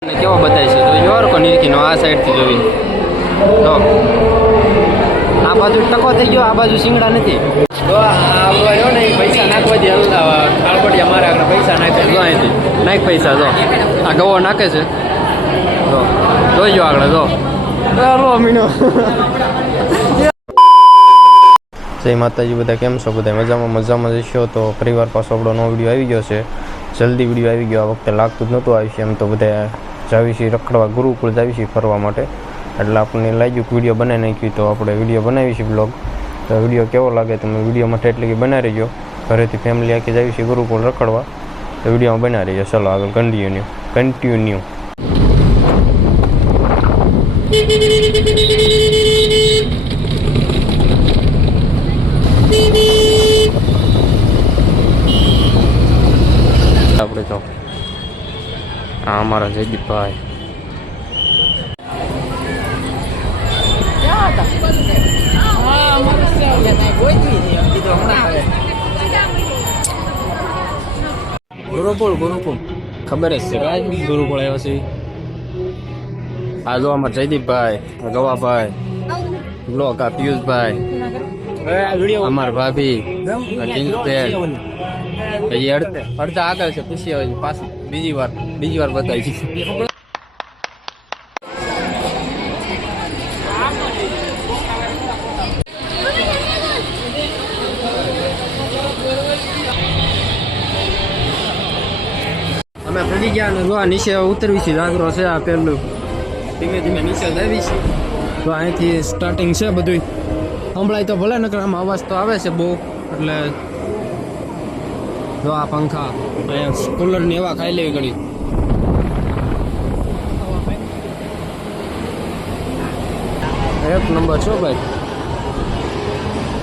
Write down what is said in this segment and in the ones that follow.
કેવો બતાય છે તો યોર કોની આ સાઈડથી જોઈ તો આ બાજુ ટકો થઈ ગયો, આ બાજુ શિંગડા નથી. તો આ રહ્યો ને પૈસા નાખવાથી ઠાળપડિયા મારે આગળ પૈસા નાખે જો અહીંથી નાખ પૈસા જો આ ગવો નાખે છે જો જોઈજો આગળ જો મીનો. જય માતાજી, બધા કેમ છો? બધા મજામાં જશો તો પરિવાર પાસે આપણો નવો વિડીયો આવી ગયો છે. જલ્દી વિડીયો આવી ગયો, આ વખતે લાગતું જ નહોતું આવી છે. એમ તો બધા જાવી છીએ રખડવા, ગુરુકુળ જાવી છીએ ફરવા માટે, એટલે આપણને લાગ્યું કે વિડીયો બનાવી નાખ્યું તો આપણે વિડીયો બનાવી છીએ બ્લોગ. તો વિડીયો કેવો લાગે તમે વિડીયો માટે એટલે કે બનાવી રહીજો. ઘરેથી ફેમિલી આખી જાવી છીએ ગુરુકુળ રખડવા, તો વિડીયોમાં બનાવી રહીજો. ચલો આગળ કન્ટિન્યુ. આપણે તો આ અમારા જયદીપભાઈ ગુરુકુળ ખબર જ છે ગુરુકુળ આવ્યા છે. આ જો અમારા જયદીપભાઈ, ગવાભાઈ, બ્લોક આ પિયુષભાઈ, અમારા ભાભી અડધા આગળ છે. પૂછી આવે પાછું બીજી વાર બતાવી છે. અમે ફરી ગયા ને જો નીચે ઉતરવી છે. જાગરો છે આ પેલું, ધીમે ધીમે નીચે આવી છે. તો અહીંથી સ્ટાર્ટિંગ છે બધું. સંભળાય તો ભલે નકર આમ અવાજ તો આવે છે બહુ, એટલે જો આ પંખા કુલર ની હવા ખાઈ લેવી ઘડી. એક નંબર છો ભાઈ,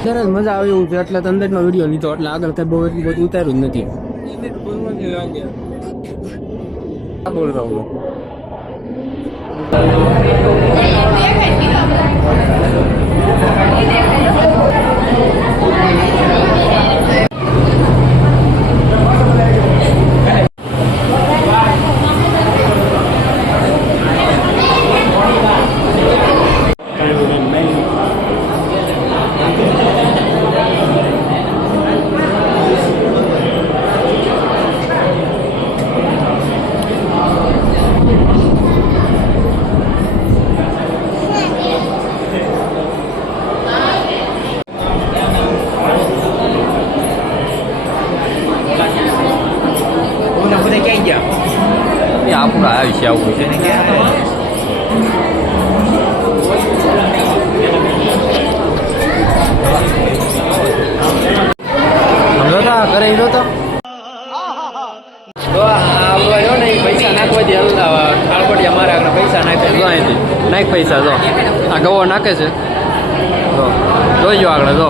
ત્યારે મજા આવી એવું છે એટલે અંદરનો વિડીયો લીધો, એટલે આગળ કઈ બહુ એટલું બધું ઉતાર્યું જ નથી. બોલ રહા હું આપણા આવી છે આવું છે ને કરે તો ને પૈસા નાખવાથી ઠાળપડિયા મારે આગળ પૈસા નાખે જો અહીંથી નાખ પૈસા જો આ ગવો નાખે છે જોઈજો આગળ જો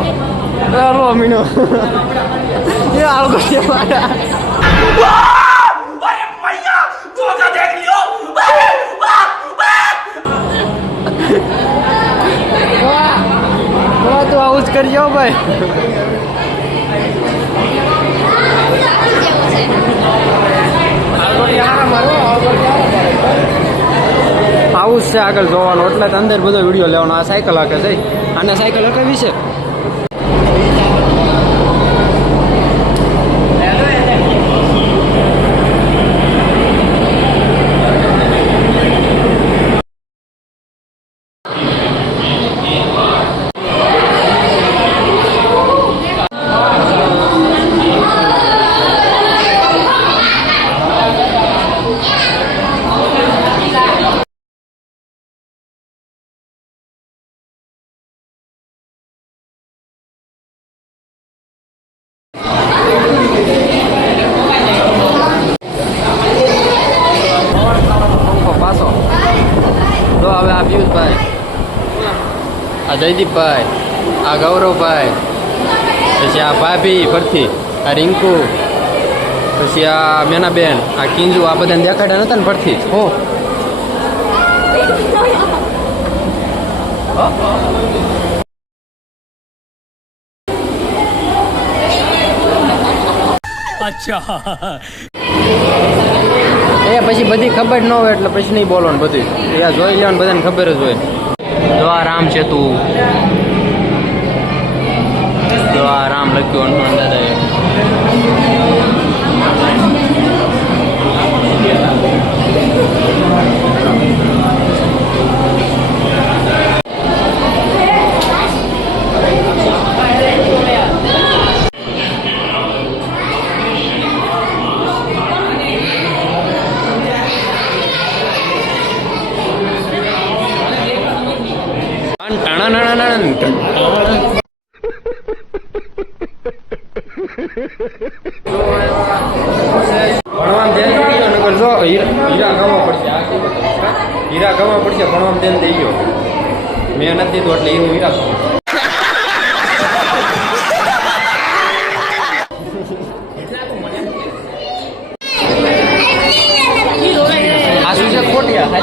મીનો તો આવું જ કરજો ભાઈ. આવું જ છે આગળ જોવાનું, એટલે અંદર બધો વિડીયો લેવાનો. આ સાયકલ હાકે છે, આને સાયકલ હટાવી છે. હવે આ પિયુષભાઈ, આ જયદીપભાઈ, આ ગૌરવભાઈ, પછી આ ભાભી ફરતી, આ રિંકુ, પછી આ મેનાબેન, આ કિંજુ, આ બધાને દેખાડ્યા નતા ને ફરતી. હું અચ્છા એ પછી બધી ખબર ન હોય એટલે પછી નહીં બોલવાનું બધું એ જોઈ લેવાનું બધાને ખબર જ હોય. જો આ રામ સેતુ, જો આ રામ લખ્યું હનુમાન દાદાએ. હીરા ગવા પડશે ભણવામાં ધ્યાન દઈ ગયો મેં નથી દીધું એટલે એવું હીરા આ શું છે ખોટિયા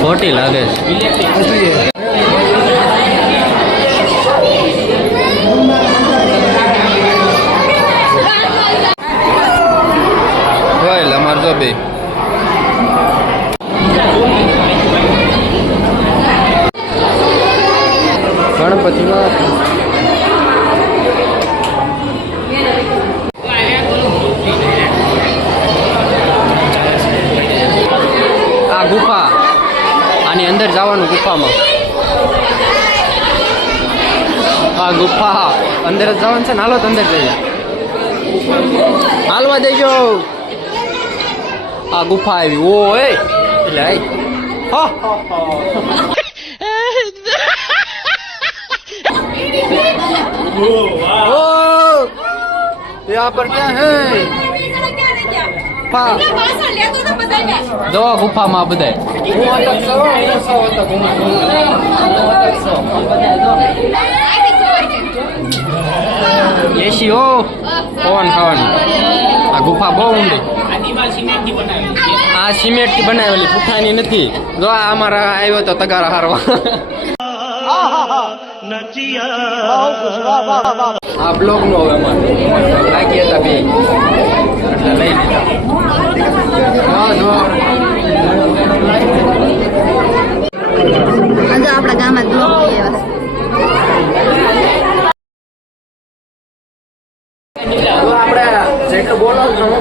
ખોટી લાગે છે. અમાર જો બે ગણપતિમાં આ ગુફા આની અંદર જવાનું ગુફામાં આ ગુફા અંદર જ જવાનું છે ને હાલો તો અંદર જઈએ હાલવા દેજો. આ ગુફા આવી ઓય એટલે यहाँ पर क्या है जो गुफा में बधाई एसी हो पवन खावन आ गुफा बहु ऊंडी આ સિમેન્ટ થી બનાવેલી પુઠાની નથી. જો આ અમારા આવ્યો તો તગારા હારવા આ બ્લોગ નો હવે અમારે બાકી હતા બે એટલે લઈ લીધા. આપણા ગામમાં બ્લોગ જેટલું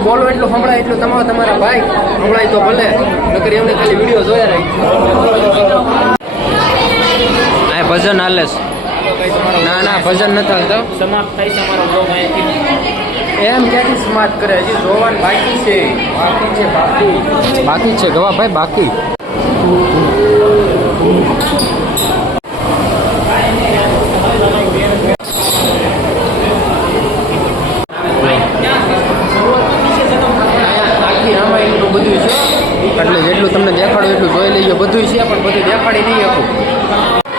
બોલો એટલું સંભળાય એટલું તમારા ભાઈ સંભળાય તો ભલે નકર એમને ખાલી વિડીયો જોયા રહી. આ ભજન હાલે છે. ના ના ભજન નથી હાલતો સમાપ્ત થાય છે અમારો બ્લોગ અહીંયાથી. એમ ક્યાંથી સમાપ્ત કરે હજી જોવાનું બાકી છે બાકી છે ગવાભાઈ બાકી. એટલે જેટલું તમને દેખાડું એટલું જોઈ લઈએ બધું છે પણ બધું દેખાડી નહીં આપું.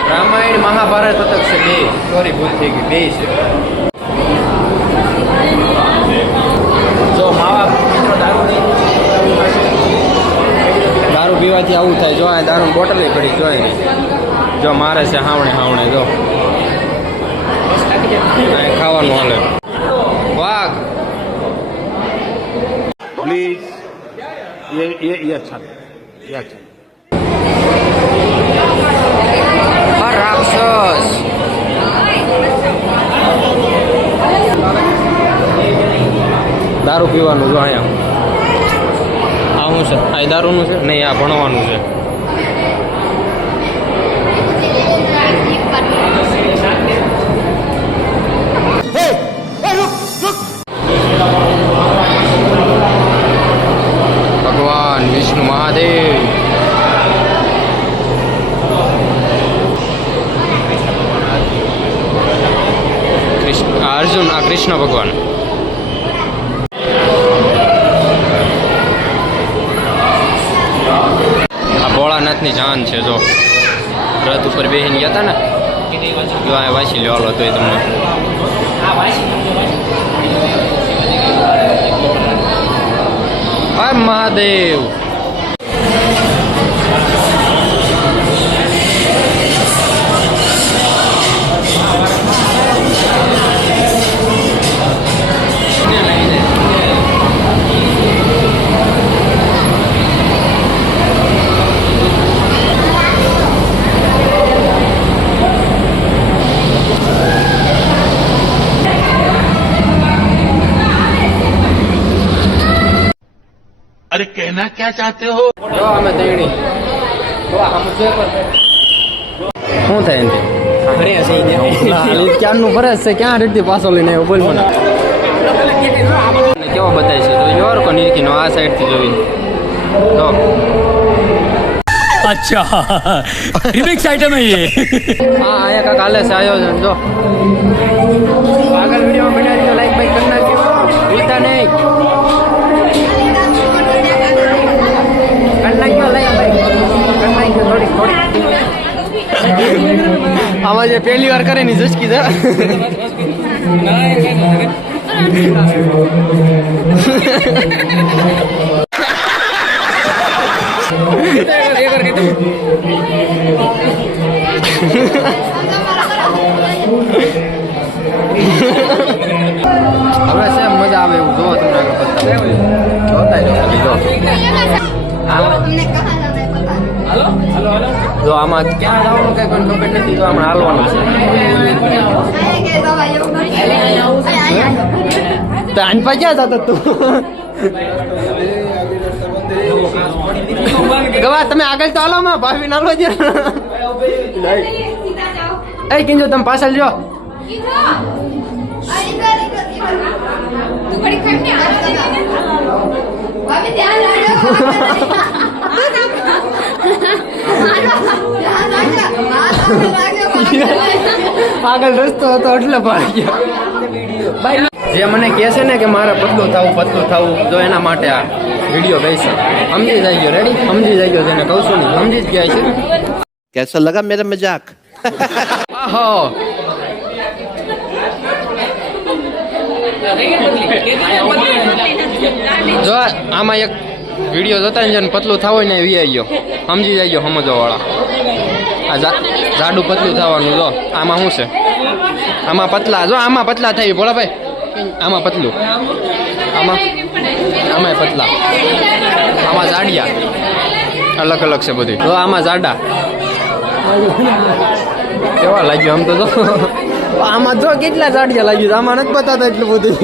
રામાયણ મહાભારત તક છે બે સોરી ભૂલ થઈ ગઈ બે છે. જો માવા દારૂ પીવાથી આવું થાય. જો આ દારૂ બોટલ પડી જોઈ નહીં જો મારે છે હાવણે જો ખાવાનું હાલે વાઘ प्लीज ये अच्छा ये अच्छा રાક્ષસ દારૂ પીવાનું જો અહીંયા આ શું છે આ દારૂનું છે નહીં આ ભણવાનું છે. ભગવાન વિષ્ણુ મહાદેવ અર્જુન આ કૃષ્ણ ભગવાન. આ ભોળાનાથની જાન છે જો રથ ઉપર બેસીને ગયા હતા ને જો આ વાંચી લો હાલો તોય તમને હર મહાદેવ. अरे कहना क्या चाहते हो? જો અમે તૈણી તો આમ છે પર શું થાય એનથી ક્યારનું ફરજ છે ક્યાં રેતી પાછો લઈને આવ્યો બોલ મને કેવો બતાય છે તો યોર કો નીકીનો આ સાઈડ થી જોઈ જો अच्छा रिमिक्स आइटम है ये હા આયા કાક હાલે છે આયોજન જો આગળ વિડીયો બનાવી દીધો લાઈક બાઈક કરી નાખ્યો ભૂલતા નહીં કરી નાખ્યો લાઈક બાઈક કરી નાખ્યો થોડી આમાં જે પહેલી વાર કરે ની જસકી છે હવે છે મજા આવે એવું જોવો તમને આગળ બતાવો જોતા જો ખાલી જો જો આમાં ક્યાં જવાનું કઈ કોઈ ખબર નથી તો આમાં હાલવાનું છે તો આન પા ક્યાં જતો તું ગવા તમે આગળ તો હાલો માં ભાભી નાલો છે એ કિંજો તમે પાછળ જો આગળ રસ્તો હતો એટલે ભાઈ જે મને કહે છે ને કે મારે પતલું થવું જો એના માટે આ વિડીયો કહીશ સમજી જાય ગયો રેડી સમજી જાય ગયો તેને કહું છું નહીં સમજી જ ગયા છે कैसा लगा मेरा मजाक આહો જો આમાં એક વિડીયો જોતા ને જેને પતલું થવું ને વી ગયો સમજી જાય ગયો સમજવા વાળા આ જાડું પતલું થવાનું જો આમાં શું છે આમાં પતલા જો આમાં પતલા થઈ બોલા ભાઈ આમાં પતલું આમાં પતલા આમાં જાડિયા અલગ અલગ છે બધું જો આમાં જાડા કેવા લાગ્યું આમ તો જો આમાં જો કેટલા જાડિયા લાગ્યું આમાં નથી બતાતા એટલું બધું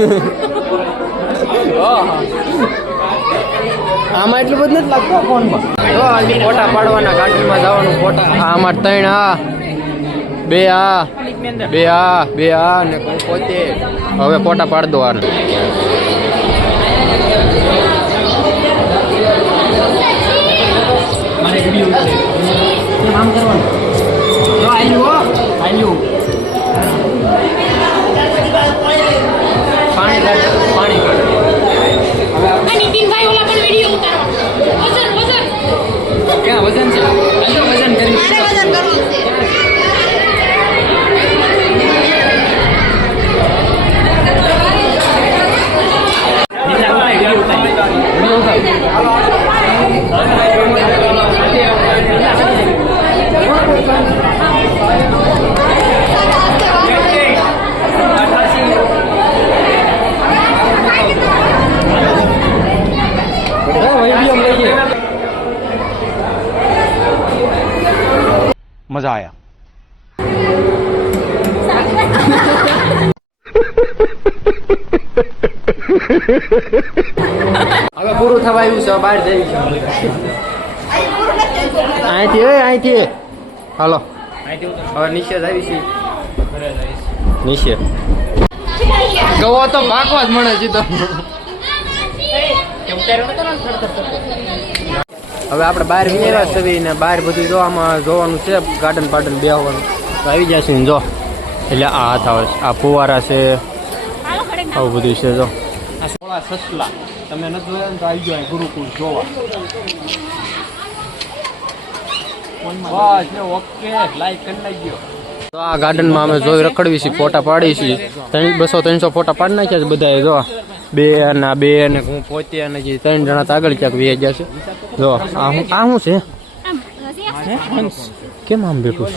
આમાં એટલું બધું નથી લાગતું ફોનમાં જો હજી ફોટા પાડવાના ગાડીમાં જવાનું ફોટા આમાં 3 બે આ ને પોતે હવે ફોટા પાડ દો આને ક્યાં વજન છે વજન કરી मजा आया। હવે પૂરું થવા આવ્યું છે બહાર જઈ અહીંથી હાલો હવે નીચે જ આવી છે નીચે ગવો તો ભાગવા જ મળે સીધો હવે આપણે બહાર વિયેલા છે ને બહાર બધું જોવામાં જોવાનું છે ગાર્ડન બાર્ડન બેહવાનું તો આવી જશે ને જો એટલે આ હાથ આવે છે આ ફુવારા છે આવું બધું છે જો આ 16 સસલા તમે નથી જોયા ને તો આવી જાવ ગુરુકુળ જોવા ઓકે લાઈક કરી નાખજો તો આ ગાર્ડનમાં અમે જોઈ રખડવી છીએ ફોટા પાડી છીએ 200-300 ફોટા પાડી નાખ્યા છે બધાએ જો બે ને હું પોતે અને 3 જણા તો આગળ ક્યાંક વે ગયા છે જો આ શું છે કેમ આમ બેઠું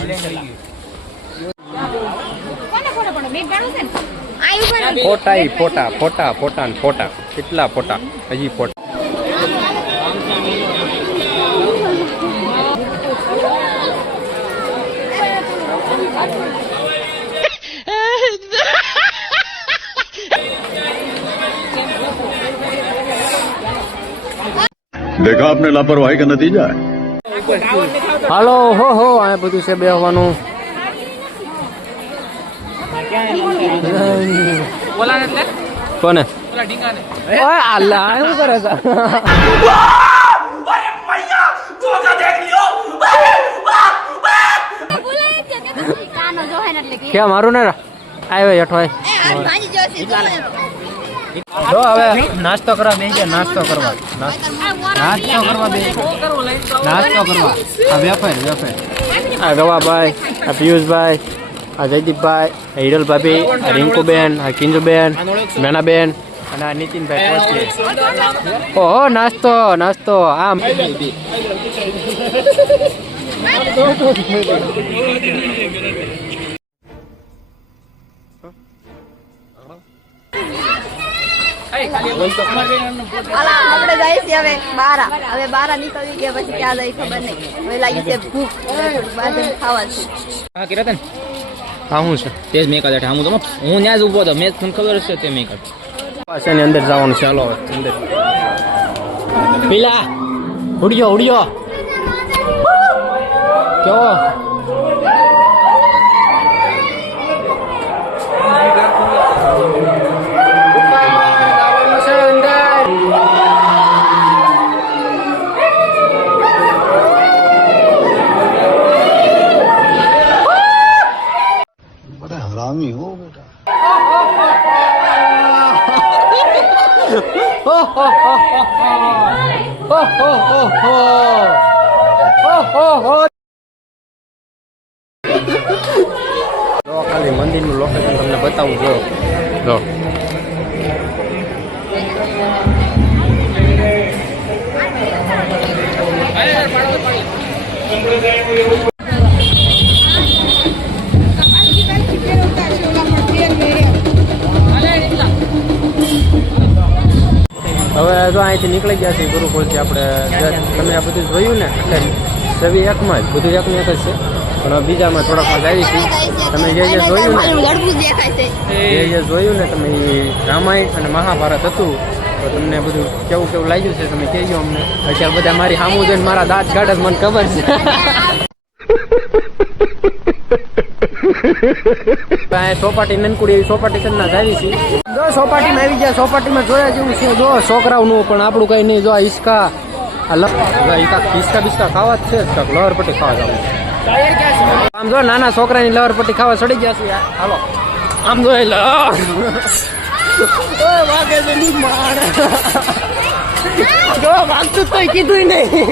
છે ફોટા કેટલા ફોટા હજી ફોટા देखा आपने लापरवाही का नतीजा है। હાલો હો આ બધું છે બેહવાનું. કોને ઓય આલા શું કરે છે? ક્યાં મારું ને આવ્યો હેઠો જો હવે નાસ્તો કરવા બેસી ગયા. નાસ્તો કરવા આ વેફર આ ગવાભાઈ, આ પિયુષભાઈ, આ જયદીપભાઈ, આ હિરલ ભાભી, આ રિંકુબેન, આ કિંજુબેન, મેનાબેન અને આ નીતિનભાઈ પહોંચીએ. ઓહો નાસ્તો આમ આપણે જઈએ છીએ હવે બારા નીકળી ગયા પછી ક્યાં જાય ખબર નહીં. હવે લાગી છે ભૂખ, બહાર ખાવા છે. હા કિરતન હા શું છે તેજ મેં કાઢે હું તો હું ત્યાં જ ઉભો હતો મેં તમને ખબર છે તે મેં કાઢ પાછાની અંદર જવાનું. ચાલો હવે અંદર પેલા ઉડ્યો કેવો ખાલી મંદિરનું લોકેશન તમને બતાવું જો હવે જો અહીંથી નીકળી ગયા છે ગુરુકુળથી આપણે. તમે આ બધું જોયું ને એટલે સવી એકમાં જ બધું એકનું એક જ છે પણ બીજામાં થોડાક આવી છે. તમે જે જોયું ને તમે રામાયણ અને મહાભારત હતું તો તમને બધું કેવું લાગ્યું છે તમે કહેજો અમને. અત્યારે બધા મારી સામું જોઈને મારા દાંત કાઢે મને ખબર છે. સોપાટી નનકુડી એવી સોપાટી કરી ના આવી છે. જો સોપાટીમાં આવી ગયા. સોપાટીમાં જોયા જેવું છે. જો છોકરાઓનું પણ આપણું કઈ નહીં. જો આ હિસકા હિસકા બિસ્કા ખાવા જ છે. લહરપટ્ટી ખાવા જવું આમ જો નાના છોકરાની લહરપટ્ટી ખાવા ચડી ગયા છે. હાલો આમ જો વાગે છે નહીં માણ જો વાગતું તો કીધું નહીં.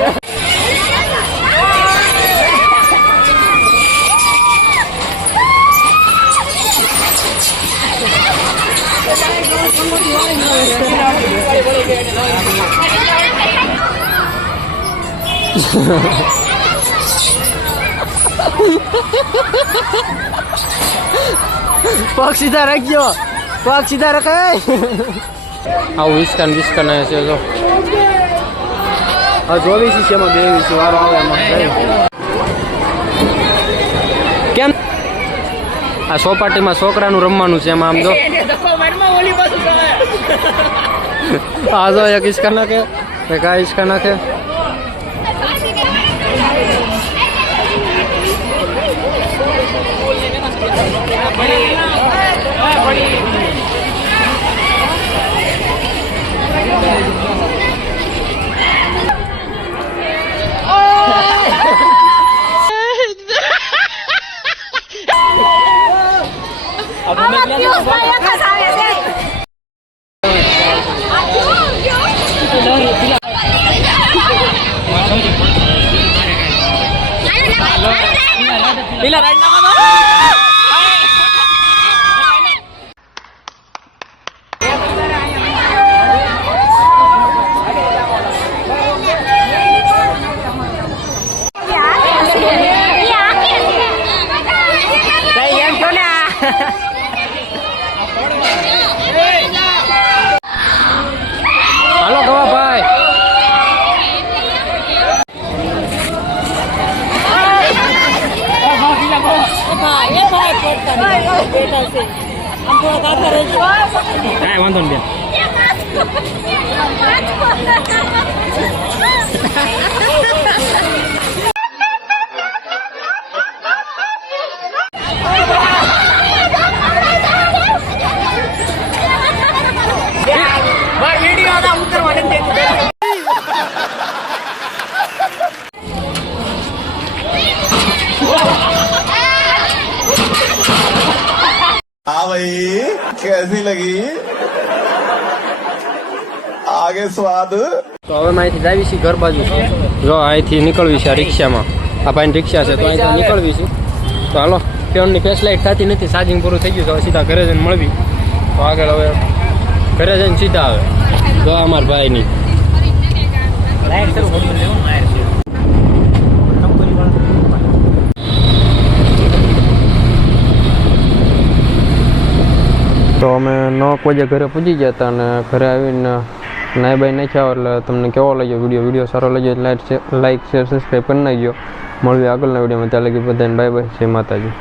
પગ સીધા રાખજો. પગ સીધા રખાય. આવું વિસ્કાન છે જો હા જોવી છે એમાં બે વારો આવે એમાં કેમ આ સોપાટીમાં છોકરાનું રમવાનું છે એમાં આમ જો આ જો એક હિસકા નાખે એક આ હિસકા નાખે. હાલો ગવાભાઈ કાંઈ વાંધો નહીં. भाई कैसी लगी आगे स्वाद તો હવે અહીંથી જાવી છીએ ઘર બાજુ. જો અહીંથી નીકળવી છે આ રિક્ષામાં. આ ભાઈ રિક્ષા છે તો અહીંથી નીકળવી છે. તો હાલો ફોનની ફેસ લાઈટ થતી નથી, ચાર્જિંગ પૂરું થઈ ગયું તો હવે સીધા ઘરે જઈને મળવી. તો આગળ હવે ઘરે જઈને સીધા આવે જો અમારા ભાઈની તો અમે 9 વાગે ઘરે પહોંચી ગયા હતા અને ઘરે આવીને નાઈ બાઈ નાખ્યા. એટલે તમને કેવો લાગ્યો વિડીયો સારો લાગ્યો એટલે લાઈક શેર સબસ્ક્રાઈબ કરી નાખજો. મળવી આગળના વિડીયોમાં. ત્યાં લગી બધાને બાય બાય. જય માતાજી.